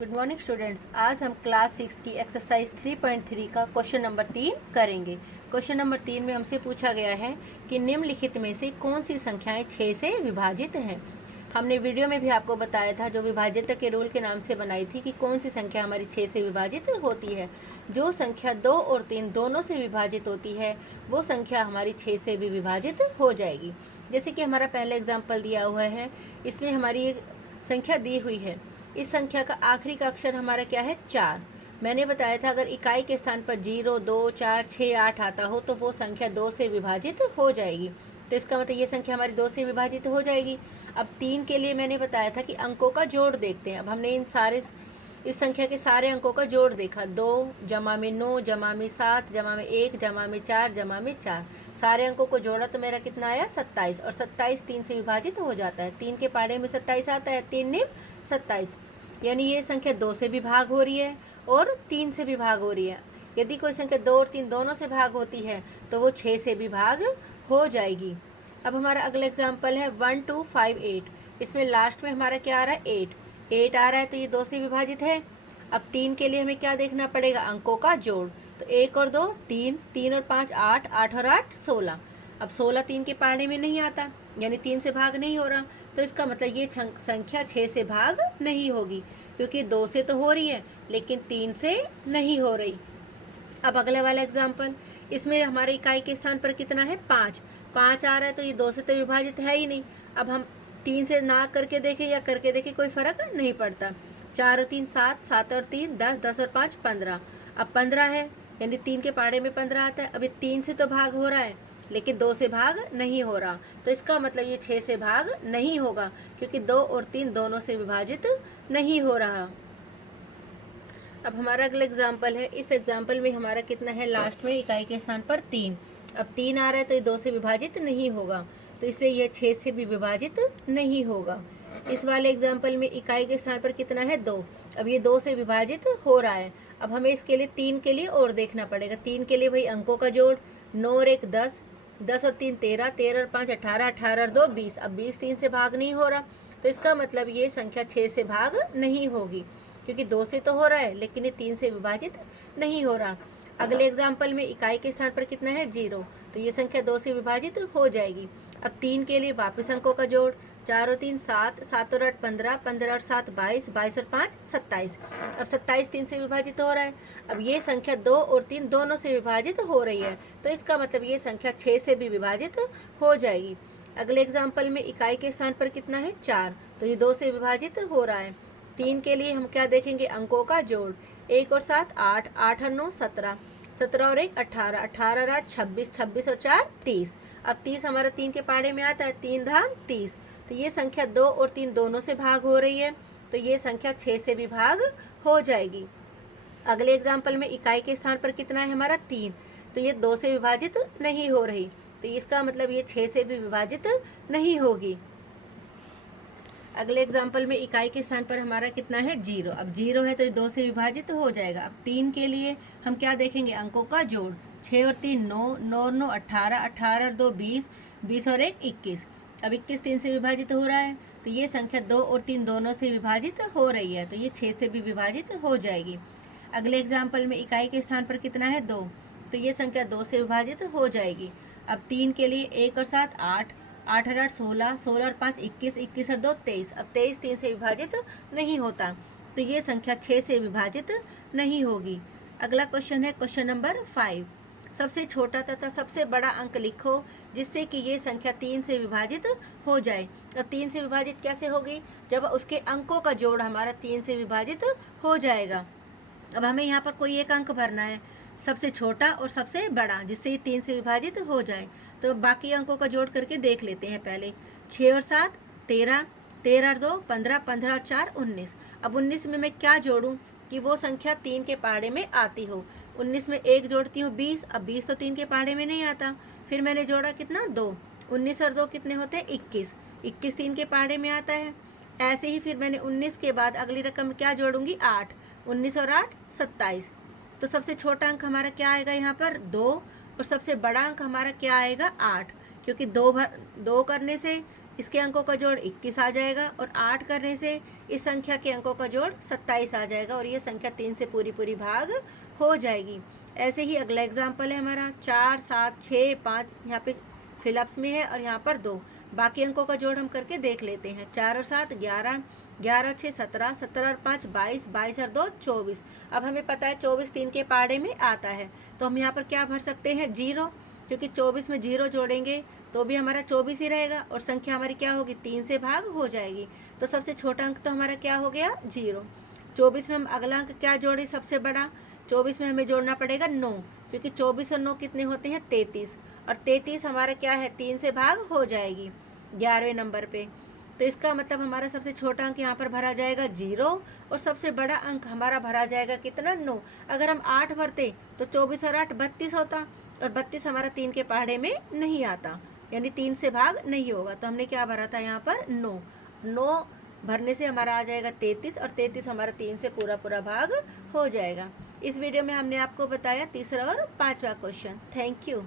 Good morning students. आज हम class 6 की एक्सरसाइज 3.3 का क्वेश्चन नंबर 3 करेंगे। क्वेश्चन नंबर 3 में हमसे पूछा गया है कि निम्नलिखित में से कौन सी संख्याएं 6 से विभाजित हैं। हमने वीडियो में भी आपको बताया था, जो विभाजित के रूल के नाम से बनाई थी, कि कौन सी संख्या हमारी 6 से विभाजित होती है। जो संख्या 2 और 3 दोनों से विभाजित होती है वो संख्या हमारी 6 से भी विभाजित हो जाएगी। जैसे कि हमारा पहला एग्जाम्पल दिया हुआ है, इसमें हमारी एक संख्या दी हुई है। इस संख्या का आखिरी का अक्षर हमारा क्या है? 4। मैंने बताया था अगर इकाई के स्थान पर 0, 2, 4, 6, 8 आता हो तो वो संख्या 2 से विभाजित हो जाएगी। तो इसका मतलब ये संख्या हमारी 2 से विभाजित हो जाएगी। अब 3 के लिए मैंने बताया था कि अंकों का जोड़ देखते हैं। अब हमने इस संख्या के सारे अंकों का जोड़ देखा। 2 जमा में 9 जमा में 7 जमा में 1 जमा में 4 जमा में 4, सारे अंकों को जोड़ा तो मेरा कितना आया? 27। और 27 3 से विभाजित हो जाता है। 3 के पाढ़े में 27 आता है, 3 निम 27, यानी ये संख्या 2 से भी भाग हो रही है और 3 से भी भाग हो रही है। यदि कोई संख्या 2 और 3 दोनों से भाग होती है तो वो 6 से भी भाग हो जाएगी। अब हमारा अगला एग्जाम्पल है 1 2 5 8। इसमें लास्ट में हमारा क्या आ रहा है? 8 आ रहा है, तो ये 2 से विभाजित है। अब 3 के लिए हमें क्या देखना पड़ेगा? अंकों का जोड़। तो 1 और 2 3, 3 और 5 8, 8 और 8 16। अब 16 3 के पाढ़े में नहीं आता, यानी 3 से भाग नहीं हो रहा। तो इसका मतलब ये संख्या 6 से भाग नहीं होगी, क्योंकि 2 से तो हो रही है लेकिन 3 से नहीं हो रही। अब अगले वाला एग्जाम्पल, इसमें हमारे इकाई के स्थान पर कितना है? 5 आ रहा है, तो ये 2 से तो विभाजित है ही नहीं। अब हम 3 से ना करके देखें या करके देखें, कोई फर्क नहीं पड़ता। 4 और 3 7, 7 और 3 10, 10 और 5 15। अब 15 है, यानी 3 के पाढ़े में 15 आता है। अभी 3 से तो भाग हो रहा है लेकिन 2 से भाग नहीं हो रहा, तो इसका मतलब ये 6 से भाग नहीं होगा, क्योंकि 2 और 3 दोनों से विभाजित नहीं हो रहा। अब हमारा अगला एग्जाम्पल है। इस एग्जाम्पल में हमारा कितना है? लास्ट में इकाई के स्थान पर 3। अब 3 आ रहा है तो ये 2 से विभाजित नहीं होगा, तो इसलिए यह 6 से भी विभाजित नहीं होगा। इस वाले एग्जाम्पल में इकाई के स्थान पर कितना है? 2। अब ये 2 से विभाजित हो रहा है। अब हमें इसके लिए 3 के लिए और देखना पड़ेगा। 3 के लिए भाई अंकों का जोड़। 9 और 1 10, 10 और 3 13, 13 और 5 18, 18 और 2 20। अब 20 3 से भाग नहीं हो रहा, तो इसका मतलब ये संख्या 6 से भाग नहीं होगी, क्योंकि 2 से तो हो रहा है लेकिन ये 3 से विभाजित नहीं हो रहा। अगले एग्जाम्पल में इकाई के स्थान पर कितना है? 0, तो ये संख्या 2 से विभाजित हो जाएगी। अब 3 के लिए वापस अंकों का जोड़। 4 और 3 7, 7 और 8 15, 15 और 7 22, 22 और 5 27। अब 27 3 से विभाजित हो रहा है। अब ये संख्या 2 और 3 दोनों से विभाजित हो रही है, तो इसका मतलब ये संख्या 6 से भी विभाजित हो जाएगी। अगले एग्जाम्पल में इकाई के स्थान पर कितना है? 4, तो ये 2 से विभाजित हो रहा है। 3 के लिए हम क्या देखेंगे? अंकों का जोड़। 1 और 7 8, 8 और 9 17, 17 और 1 18, 18 और 8 26, 26 और 4 30। अब 30 हमारा 3 के पाढ़े में आता है, 3 धाम 30, तो ये संख्या 2 और 3 दोनों से भाग हो रही है, तो ये संख्या 6 से भी भाग हो जाएगी। अगले एग्जाम्पल में इकाई के स्थान पर कितना है हमारा? 3, तो ये 2 से विभाजित नहीं हो रही, तो इसका मतलब ये 6 से भी विभाजित नहीं होगी। अगले एग्जाम्पल में इकाई के स्थान पर हमारा कितना है? 0। अब 0 है तो ये 2 से विभाजित हो जाएगा। अब 3 के लिए हम क्या देखेंगे? अंकों का जोड़। 6 और 3 9, 9 और 9 18, 18 और 2 20, 20 और 1 21। अब 21 3 से विभाजित हो रहा है, तो ये संख्या 2 और 3 दोनों से विभाजित हो रही है, तो ये 6 से भी विभाजित हो जाएगी। अगले एग्जाम्पल में इकाई के स्थान पर कितना है? 2, तो ये संख्या 2 से विभाजित हो जाएगी। अब 3 के लिए 1 और 7 8, 8 और 8 16, 16 और 5 21, 21 और 2 23। अब 23 3 से विभाजित नहीं होता, तो ये संख्या 6 से विभाजित नहीं होगी। अगला क्वेश्चन है क्वेश्चन नंबर 5। सबसे छोटा तथा सबसे बड़ा अंक लिखो जिससे कि ये संख्या 3 से विभाजित हो जाए। अब 3 से विभाजित कैसे होगी? जब उसके अंकों का जोड़ हमारा 3 से विभाजित हो जाएगा। अब हमें यहाँ पर कोई एक अंक भरना है, सबसे छोटा और सबसे बड़ा, जिससे ये 3 से विभाजित हो जाए। तो बाकी अंकों का जोड़ करके देख लेते हैं पहले। 6 और 7 13, 13 और 2 15, 15 और 4 19। अब 19 में मैं क्या जोड़ूं कि वो संख्या 3 के पाढ़े में आती हो? 19 में 1 जोड़ती हूँ 20। अब 20 तो 3 के पाढ़े में नहीं आता, फिर मैंने जोड़ा कितना? 2। 19 और 2 कितने होते हैं? 21। 21 3 के पाढ़े में आता है। ऐसे ही फिर मैंने 19 के बाद अगली रकम क्या जोड़ूंगी? 8। 19 और 8 27। तो सबसे छोटा अंक हमारा क्या आएगा यहाँ पर? 2, और सबसे बड़ा अंक हमारा क्या आएगा? 8, क्योंकि 2 करने से इसके अंकों का जोड़ 21 आ जाएगा और 8 करने से इस संख्या के अंकों का जोड़ 27 आ जाएगा और ये संख्या 3 से पूरी पूरी भाग हो जाएगी। ऐसे ही अगला एग्जाम्पल है हमारा 4, 7, 6, 5, यहाँ पे फिलअप्स में है और यहाँ पर 2। बाकी अंकों का जोड़ हम करके देख लेते हैं। 4 और 7 11, 11 और 6 17, 17 और 5 22, 22 और 2 24। अब हमें पता है 24 3 के पहाड़े में आता है, तो हम यहाँ पर क्या भर सकते हैं, 0, क्योंकि 24 में 0 जोड़ेंगे तो भी हमारा 24 ही रहेगा और संख्या हमारी क्या होगी, 3 से भाग हो जाएगी। तो सबसे छोटा अंक तो हमारा क्या हो गया, 0। 24 में हम अगला अंक क्या जोड़े, सबसे बड़ा 24 में हमें जोड़ना पड़ेगा 9, क्योंकि 24 और 9 कितने होते हैं, 33, और 33 हमारा क्या है, 3 से भाग हो जाएगी 11वें नंबर पे। तो इसका मतलब हमारा सबसे छोटा अंक यहाँ पर भरा जाएगा 0 और सबसे बड़ा अंक हमारा भरा जाएगा कितना, 9। अगर हम 8 भरते तो 24 और 8 32 होता और 32 हमारा 3 के पहाड़े में नहीं आता, यानी 3 से भाग नहीं होगा। तो हमने क्या भरा था यहाँ पर, 9 भरने से हमारा आ जाएगा 33 और 33 हमारा 3 से पूरा पूरा भाग हो जाएगा। इस वीडियो में हमने आपको बताया तीसरा और 5वां क्वेश्चन। Thank you.